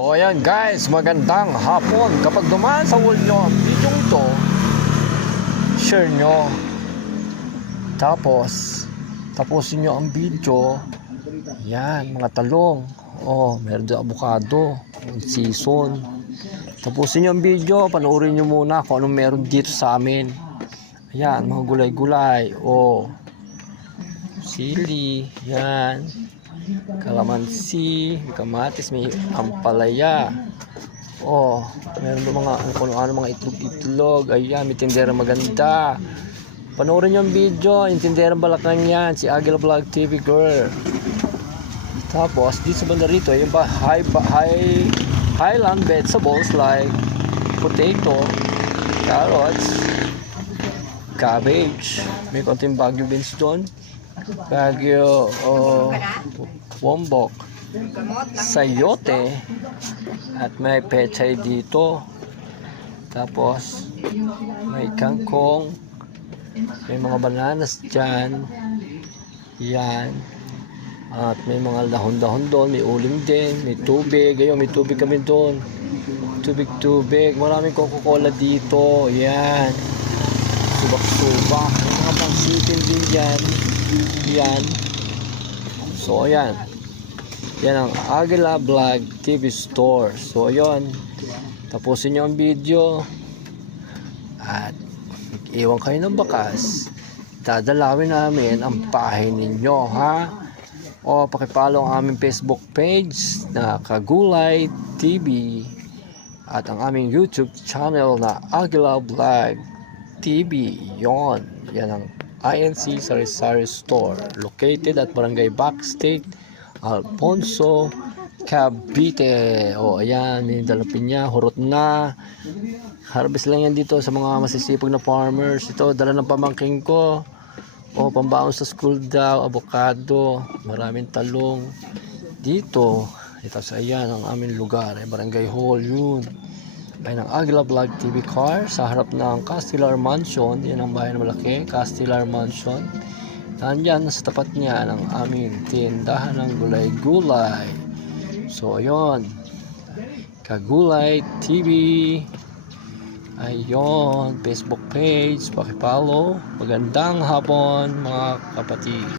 O ayan guys, magandang hapon. Kapag dumaan sa wall nyo ang video ito, share nyo. Tapos tapusin nyo ang video. Yan, mga talong. Meron din avocado, season. Tapusin nyo ang video, panoorin nyo muna kung anong meron dito sa amin. Ayan, mga gulay-gulay. Sili, yan. Kalamansi, kamatis, may ampalaya. Meron doon mga mga itlog-itlog. Ayan, may tindera maganda. Panoorin nyo ang video. Yung tindera Balacan yan, si Agila Vlog TV Girl. Tapos dito sa banda rito, yung highland vegetables like potato, carrots, cabbage. May konting Baguio beans doon. Baguio wombok, sayote, at may pechay dito. Tapos may kangkong, may mga bananas dyan. Yan. At may mga dahon-dahon doon, may uling din, may tubig. Ayun, may tubig kami doon. Tubig. Maraming Coca-Cola dito. Yan. Subak-subak. May mga pangsitin din dyan. Yan. So, ayan. Yan ang Agila Vlog TV Store. So, ayun. Tapusin nyo ang video. At iwan kayo ng bakas. Dadalawin namin ang bahay ninyo, ha? Pakipollow ang aming Facebook page na Kagulay TV at ang aming YouTube channel na Agila Vlog TV. Yan ang INC Sari-Sari Store located at Barangay Backstate, Alfonso, Cavite. Ayan, may dalapin niya, hurot na. Harvest lang yan dito sa mga masisipag na farmers. Ito, dala ng pamangking ko. Pambaon sa school daw, avocado, maraming talong dito. Ayan ang aming lugar, Barangay Hall yun. Ayan ang Agila Vlog TV car sa harap ng Castellar Mansion. Yan ang bahay na malaki, Castellar Mansion. Nandyan sa tapat niya ng aming tindahan ng gulay-gulay. So ayun, Kagulay TV. Ayun, Facebook page, pakipollow. Magandang hapon mga kapatid.